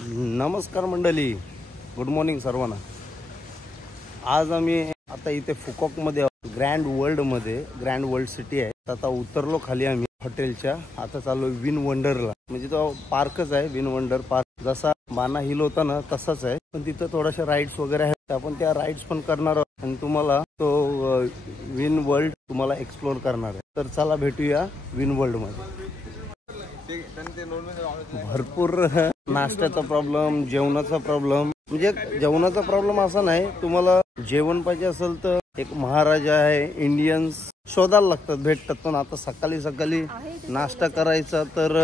नमस्कार मंडळी, good morning सर्वांना। आज आम्ही आता इथे फुकॉकमध्ये ग्रँड वर्ल्ड सिटी आहे। आता उतरलो खाली आम्ही हॉटेलच्या। आता चाललो विन वंडरला, म्हणजे तो पार्कच आहे विन वंडर पार्क। जसा बाना हिल होता ना तसाच आहे, पण तिथं थोड्याशा राईड्स वगैरे आहेत। आपण त्या राईड्स पण करणार आहोत आणि तुम्हाला तो विन वर्ल्ड तुम्हाला एक्सप्लोर करणार आहे। तर चला भेटूया विन वर्ल्ड मध्ये। भरपूर नाश्त्याचा प्रॉब्लेम, जेवणाचा प्रॉब्लेम, म्हणजे जेवणाचा प्रॉब्लेम असा नाही, तुम्हाला जेवण पाहिजे असेल तर एक महाराजा आहे, इंडियन्स शोधायला लागतात, भेटतात। पण आता सकाळी सकाळी नाश्ता करायचा तर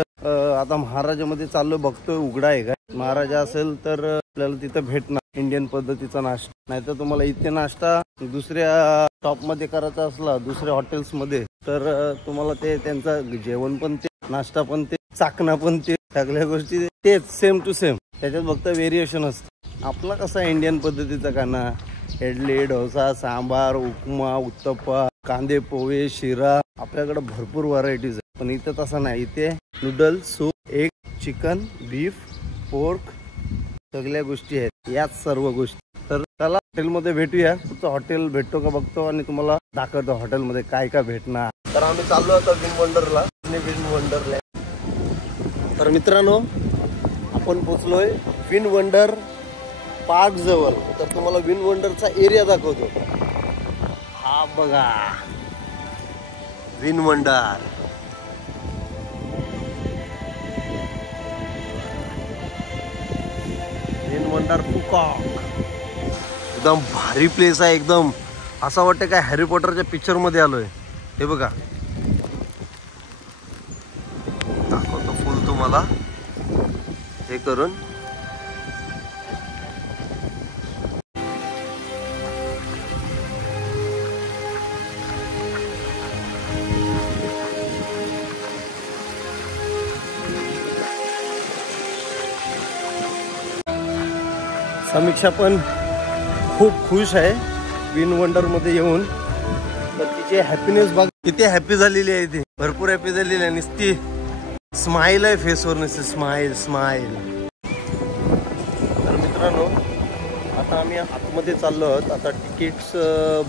आता महाराजामध्ये चाललो, बघतोय उघडा आहे का। महाराजा असेल तर आपल्याला तिथं भेटणार इंडियन पद्धतीचा नाश्ता। नाहीतर तुम्हाला इथे नाश्ता दुसऱ्या शॉप मध्ये करायचा असला, दुसऱ्या हॉटेल्स मध्ये, तर तुम्हाला ते त्यांचं जेवण पण ते, नाश्ता पण ते, चाकणा पण ते, सगळ्या गोष्टी तेच सेम टू सेम। त्याच्यात फक्त व्हेरिएशन असतं। आपला कसा इंडियन पद्धतीचा खाना, इडली, डोसा, सांबार, उपमा, उत्तप्पा, कांदे पोहे, शिरा, आपल्याकडे भरपूर व्हरायटीज आहे। पण इथे तसं नाही, इथे noodles, soup, egg, chicken, beef, pork, सगळ्या गोष्टी आहेत, याच सर्व गोष्टी। तर चला हॉटेलमध्ये भेटूया। तुमचं हॉटेल भेटतो का बघतो आणि तुम्हाला दाखवतो हॉटेलमध्ये काय काय भेटणार। तर आम्ही चाललो आता विन वंडरला, विन वंडरला। तर मित्रांनो, आपण पोचलोय विन वंडर पार्क जवळ। तर तुम्हाला विन वंडरचा एरिया दाखवतो। हा बघा विन वंडर, विन वंडर फुकॉक। एकदम भारी प्लेस आहे, एकदम असं वाटतं काय हॅरी पॉटरच्या पिक्चर मध्ये आलोय। हे बघा, दाखवतो फुल तुम्हाला हे करून। समीक्षा पण खूप खुश आहे विन वंडर मध्ये येऊन। तर तिचे हॅपीनेस बघ, किती हॅपी झालेली आहे ती, भरपूर हॅपी झालेली आहे। नुसती स्माइल आहे फेसवर, नुसती स्माइल स्माइल। तर मित्रांनो, आता आम्ही आतमध्ये चाललो आहोत। आता तिकीट्स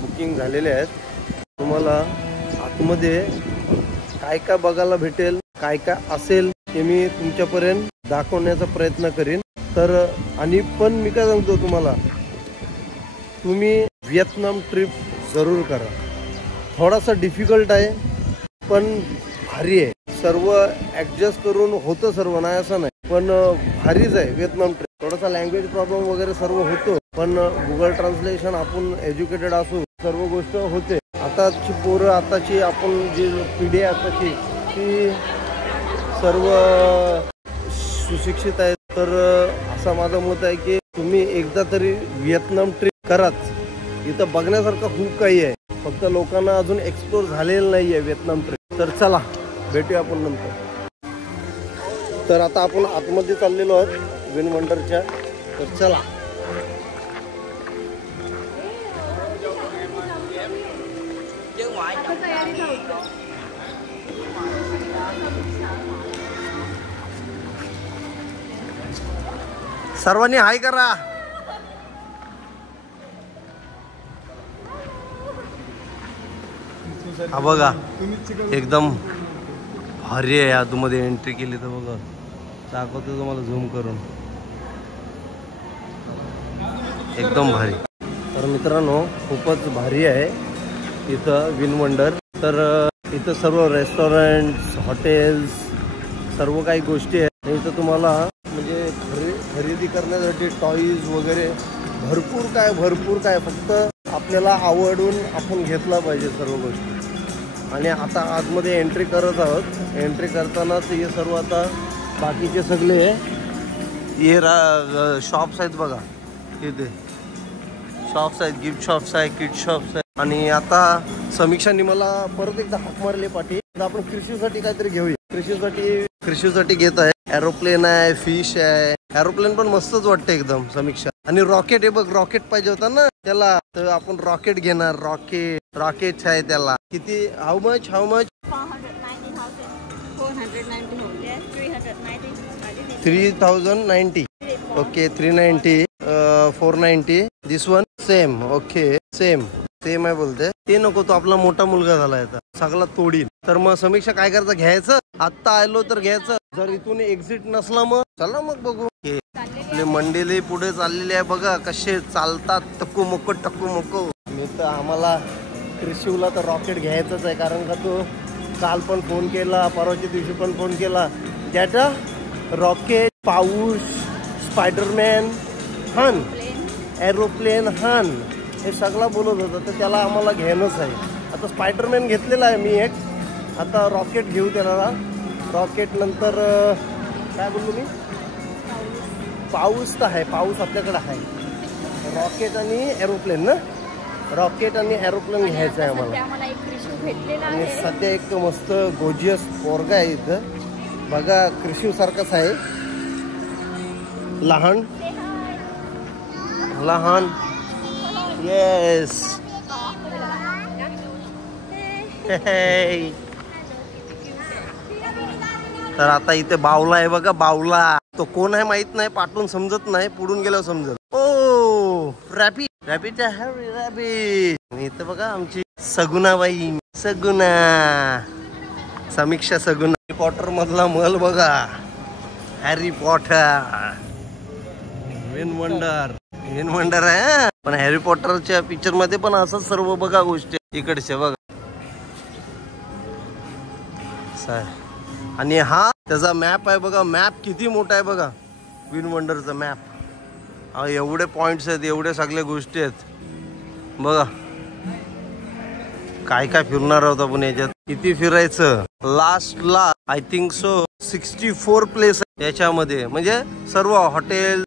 बुकिंग झालेले आहेत। तुम्हाला आतमध्ये काय काय बघायला भेटेल, काय काय असेल, ते मी तुमच्यापर्यंत दाखवण्याचा प्रयत्न करीन। तर आणि पण मी काय सांगतो तुम्हाला, तुम्ही व्हिएतनाम ट्रिप जरूर करा। थोडासा डिफिकल्ट आहे पण भारी आहे, सर्व ॲडजस्ट करून होतं, सर्व नाही असं नाही, पण भारीच आहे व्हिएतनाम ट्रिप। थोडासा लँग्वेज प्रॉब्लेम वगैरे सर्व होतो, पण गुगल ट्रान्सलेशन, आपण एज्युकेटेड असू, सर्व गोष्ट होते। आताची पोरं, आताची आपण जी पिढी आहे आताची, ती सर्व सुशिक्षित आहेत। तर असं माझं मत आहे की तुम्ही एकदा तरी व्हिएतनाम ट्रिप कराच। इथं बघण्यासारखं खूप काही आहे, फक्त लोकांना अजून एक्सप्लोर झालेलं नाही आहे व्हिएतनाम ट्रिप। तर चला भेटूया आपण नंतर। तर आता आपण आतमध्ये चाललेलो आहोत विन वंडरच्या। तर चला, सर्वांनी हाय करा। हा बघा, एकदम भारी आहे। आतमध्ये एंट्री केली तर बघा, दाखवतो तुम्हाला झूम करून, एकदम भारी। तर मित्रांनो, खूपच भारी आहे इथं विन वंडर। तर इथं सर्व रेस्टॉरंट्स, हॉटेल्स, सर्व काही गोष्टी आहेत। इथं तुम्हाला म्हणजे खरेदी करण्यासाठी टॉईज वगैरे भरपूर काय, फक्त आपल्याला आवडून आपण घेतला पाहिजे सर्व गोष्टी। आणि आता आतमध्ये एंट्री करत आहोत। एंट्री करतानाच हे सर्व आता बाकीचे सगळे हे शॉप्स आहेत बघा, इथे शॉप्स आहेत, गिफ्ट शॉप्स आहे, किड शॉप्स आहे। आणि आता समीक्षांनी मला परत एकदा हाक मारले पाठी, आपण कृषीसाठी काहीतरी घेऊया। कृषीसाठी घेत आहे। एरोप्लेन आहे, फिश आहे, एरोप्लेन पण मस्तच वाटतं एकदम समीक्षा। आणि रॉकेट, हे बघ रॉकेट पाहिजे होता ना त्याला, तर आपण रॉकेट घेणार। रॉकेट आहे त्याला। किती, how much? 490,000. 490. Yes, 390. 3090. Okay 390, 490. This one same. Okay same आहे बोलते. ते नको, तो आपला मोठा मुलगा झालाय आता, सगळा तोडील. तर मग समीक्षा काय करता, घ्यायचं आत्ता आलो तर घ्यायचं, जर इथून एक्झिट नसला मग चला मग बघू. आपले मंडळी पुढे चाललेले आहे बघा, कसे चालतात टक्कू मोको. मी तर आम्हाला त्रिशूलला तर रॉकेट घ्यायचंच आहे, कारण का तो काल पण फोन केला, परवाच्या दिवशी पण फोन केला. त्याचा रॉकेट, पाऊस, स्पायडरमॅन हान, एरोप्लेन हान, हे सगळं बोलत होतं. तर त्याला आम्हाला घेणंच आहे. आता स्पायडरमॅन घेतलेला आहे मी एक, आता रॉकेट घेऊ त्याला. रॉकेट नंतर काय बोललो मी, पाऊस तर आहे, पाऊस आपल्याकडे आहे. रॉकेट आणि एरोप्लेन ना, रॉकेट आणि एरोप्लेन घ्यायचं आहे आम्हाला. आणि सध्या एक मस्त गोजियस पोरगा आहे इथं बघा, क्रिशू सारखंच आहे, लहान. येस. तर आता इथे बावला आहे बघा, बावला. तो कोण आहे माहित नाही, पाठवून समजत नाही, पुढून गेल्यावर समजत. ओ रॅपिड इथं बघा आमची सगुणाबाई, समीक्षा सगुणा. हॅरी पॉटर मधला महल बघा, हॅरी पॉटर विन वंडर आहे. पण हॅरी पॉटरच्या पिक्चर मध्ये पण असंच सर्व बघा गोष्टी इकडचे बघा. आणि हा त्याचा मॅप आहे बघा, मॅप किती मोठा आहे बघा, विन वंडरचा मॅप. एवढे पॉइंट्स आहेत, एवढे सगळ्या गोष्टी आहेत बघा. काय फिरणार आहोत आपण याच्यात, किती फिरायचं. लास्टला आय थिंक सो 64 प्लेस आहे याच्यामध्ये, म्हणजे सर्व हॉटेल,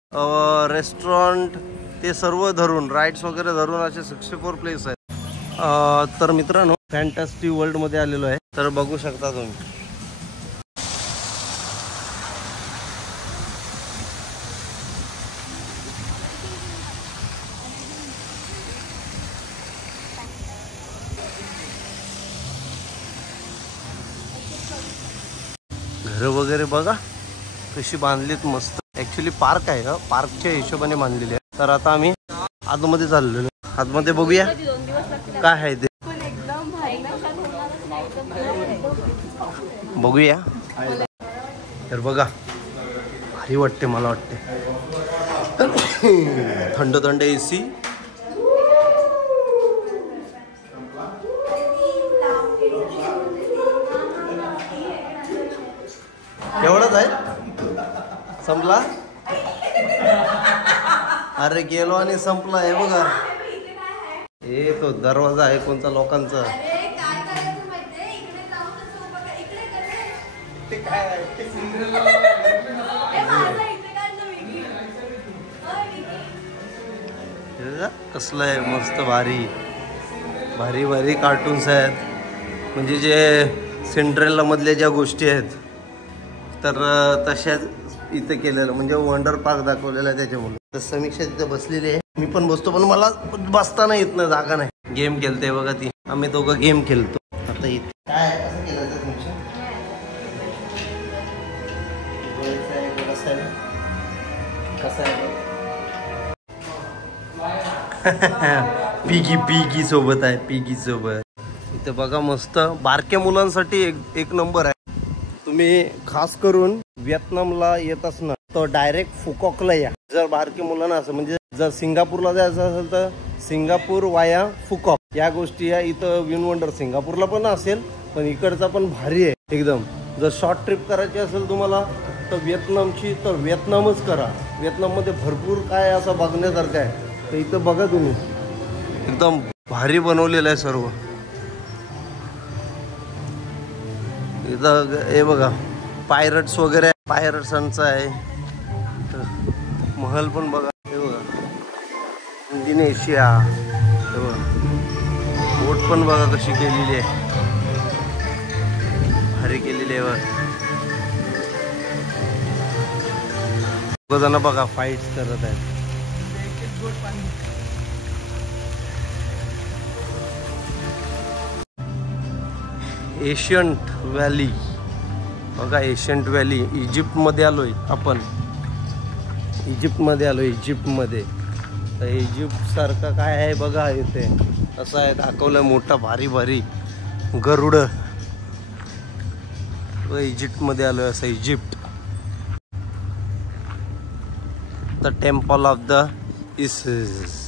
रेस्टॉरंट ते सर्व धरून, राईड्स वगैरे धरून असे 64 प्लेस आहेत. तर मित्रांनो, फॅन्टास्टिक वर्ल्ड मध्ये आलेलो आहे, तर बघू शकता तुम्ही. घर वगैरे बघा कशी बांधलीत मस्त. ऍक्च्युली पार्क आहे का, पार्कच्या हिशोबाने बांधलेली आहे. तर आता आम्ही आतमध्ये चाललेलो, आतमध्ये बघूया काय आहे ते, बघूया. तर बघा भारी वाटते, मला वाटते थंड AC. एवढंच आहे, संपला. अरे गेलो आणि संपला आहे बघा. हे तो दरवाजा आहे कोणता लोकांचा. कसलं आहे मस्त, भारी कार्टून्स आहेत. म्हणजे जे सिंड्रेला मधल्या ज्या गोष्टी आहेत तर तशाच इथं केलेलं, म्हणजे वंडर पार्क दाखवलेला आहे त्याच्यामुळे. तर समीक्षा तिथं बसलेली आहे, मी पण बसतो, पण मला बसताना येत नाही, जागा नाही. गेम खेळते बघा ती, आम्ही दोघं गेम खेळतो. आता इथे काय कसं केलं तर समीक्षा, कसं आहे पिगी सोबत आहे, पिगी सोबत. इथे बघा मस्त बारक्या मुलांसाठी एक नंबर आहे. तुम्ही खास करून व्हिएतनामला येत असणार तर डायरेक्ट फुकॉकला या. जर बारक्या मुलांना असं, म्हणजे जर सिंगापूरला जायचं असेल तर सिंगापूर वाया फुकॉक, या गोष्टी या. इथं विन वंडर सिंगापूरला पण असेल, पण इकडचा पण भारी आहे एकदम. जर शॉर्ट ट्रिप करायची असेल तुम्हाला तर व्हिएतनामची, तर व्हिएतनामच करा. व्हिएतनाममध्ये भरपूर काय असं बघण्यासारखं आहे. तर इथं बघा तुम्ही, एकदम भारी बनवलेलं आहे सर्व. इथं हे बघा पायरट्स वगैरे, पायरट्सांचा आहे महल पण बघा. हे बघा इंडोनेशिया, हे बघा बोट पण बघा कशी केलेली आहे, भारी केलेली आहे. जण बघा फाईट्स करत आहेत. एशियंट व्हॅली बघा एशियंट व्हॅली. इजिप्तमध्ये आलोय आपण. इजिप्तमध्ये आलोय. इजिप्तमध्ये तर इजिप्त सारखं काय आहे बघा इथे. असं आहे दाखवलं मोठा भारी भारी गरुड. इजिप्तमध्ये आलोय असं. Egypt the temple of the ISIS.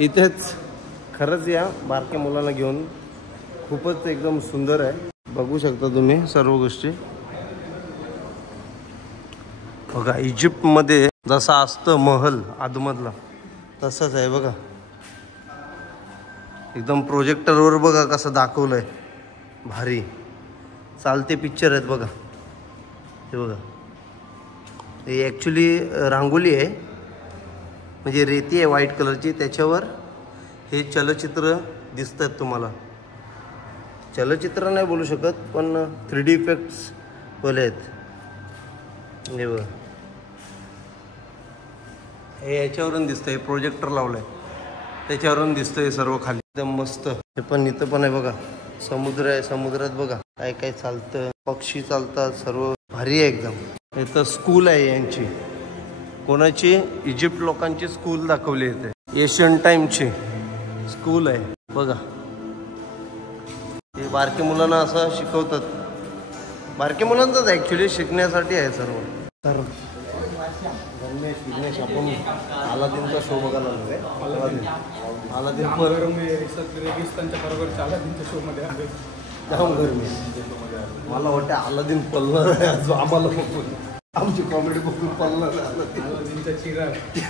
इथेच खरंच या बारक्या मुलांना घेऊन. खूपच एकदम सुंदर आहे. बघू शकता तुम्ही सर्व गोष्टी. बघा इजिप्तमध्ये जसा असतं महल आदमधला तसंच आहे बघा. एकदम प्रोजेक्टरवर बघा कसं दाखवलंय. भारी चालते पिक्चर आहेत बघा. हे बघा हे ॲक्च्युली रांगोली आहे. म्हणजे रेती आहे व्हाईट कलरची. त्याच्यावर हे चलचित्र दिसतात तुम्हाला. चलचित्र नाही बोलू शकत पण 3D इफेक्ट्स बोले आहेत. हे बघा हे याच्यावरून दिसतंय. प्रोजेक्टर लावलंय त्याच्यावरून दिसतंय सर्व खाली. एकदम मस्त. हे पण इथं पण आहे बघा. समुद्र आहे. समुद्रात बघा काय काय चालतं. पक्षी चालतात. सर्व भारी आहे एकदम. इथं स्कूल आहे यांची. कोणाची? इजिप्त लोकांची स्कूल दाखवली इथे. एशियन टाइमची स्कूल आहे बघा. हे बारके मुलांना असं शिकवतात. बारके मुलांचंच ॲक्च्युली शिकण्यासाठी आहे सर्व. तर गणेश आपण अलादीनचा शो बघायला आलो. अलादीन रेगिस्तानच्या बरोबर अलादीनच्या शो मध्ये आले. जाऊन गरमी. मला वाटतं अलादीन पडणार आहे. आम्हाला बघून आमची कॉमेडी बघून पडणार अलादीनचा चिरा.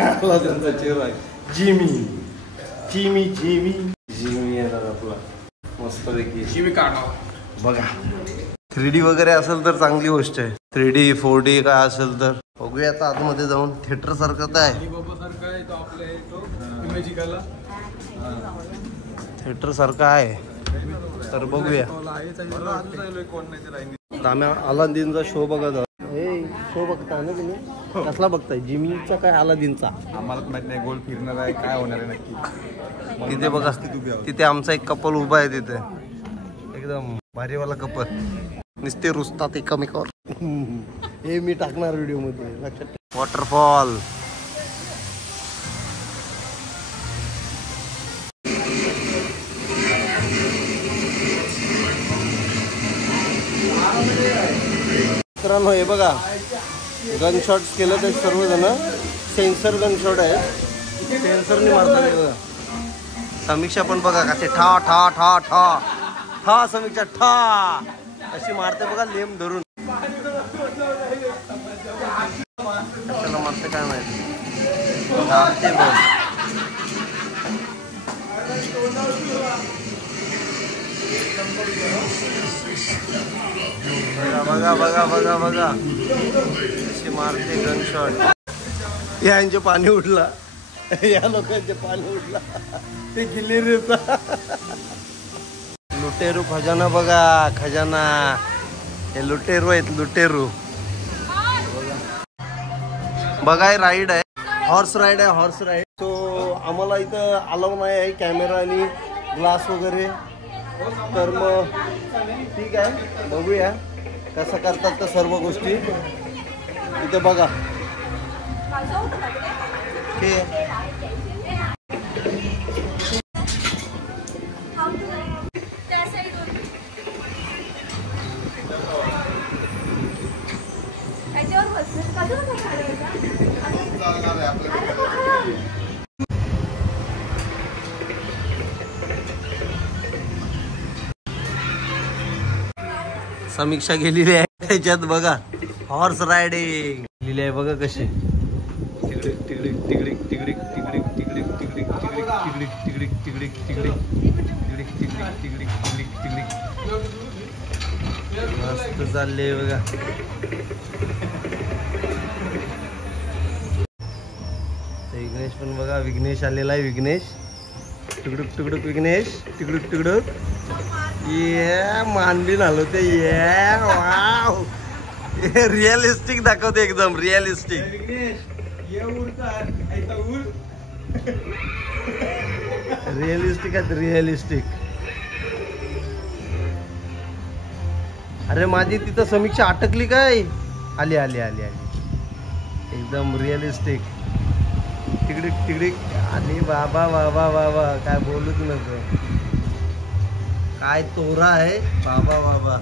अलादीनचा चिरा. जिमी जिमी जिमी जिमी येणार आपला मस्तपैकी. जिमी काढा बघा. 3D वगैरे असेल तर चांगली गोष्ट आहे. 3D 4D काय असेल तर बघूया आता आतमध्ये जाऊन. थिएटर सारखं तर आहे. थिएटर सारखं आहे तर बघूया. आम्ही अलादीनचा शो बघत आहोत. हे शो बघताय ना तुम्ही? कसला बघताय? जिमीचा काय अलादीनचा? आम्हाला माहित नाही. गोल फिरणार आहे काय होणार आहे नक्की. तिथे बघा. तिथे आमचा एक कपल उभा आहे. तिथे एकदम भारीवाला कपल. नुसते रुसतात एकमेकावर. हे मी टाकणार व्हिडिओ मध्ये लक्षात ठेव. वॉटरफॉल. मित्रांनो हे बघा गन शॉट्स केलं ते सर्वजण. सेन्सर गन शॉट आहे. सेन्सरने मारतात हे बघा. समीक्षा पण बघा कसे ठा ठा ठा ठा ठा. समीक्षा ठा अशी मारते बघा लेम धरून. कशाला मारते काय माहिती. थांबते बघ. बघा बघा बघा बघा अशी मारते गन शॉट. यांचे पाणी उडला. या लोकांचे पाणी उडला. ते गिलेरीचा लुटेरू खजाना बघा. खजाना. हे लुटेरू आहेत. लुटेरू बघा. हे राईड आहे. हॉर्स राईड आहे. Horse ride. तो आम्हाला इथं अलाव नाही आहे कॅमेरा आणि ग्लास वगैरे. तर मग ठीक आहे बघूया कसं करतात तर सर्व गोष्टी इथे बघा. ठीक आहे. समीक्षा गेलेली आहे त्याच्यात बघा. हॉर्स रायडिंग लिहिली आहे बघा कशी. तिकडे तिकडे तिकडे तिकडे तिकडे तिकडे तिकडे तिकडे तिकडे तिकडे तिकडे तिकडे तिकडे तिकडे तिकडे तिकडे मस्त चालले बघा. विघ्नेश पण बघा. विघ्नेश आलेला आहे. विघ्नेश. तिकडूक तिकडूक विघ्नेश. तिकडूक तिकडूक ये मानबीन हलवते ये वाव रिअलिस्टिक दाखवते एकदम रिअलिस्टिक. रिअलिस्टिक आहे रिअलिस्टिक. अरे माझी तिथं समीक्षा अटकली काय. आली आली आली आली एकदम रिअलिस्टिक. तिकडे तिकडे आली बाबा बाबा बाबा काय बोलूच नको. काय तोरा आहे बाबा बाबा.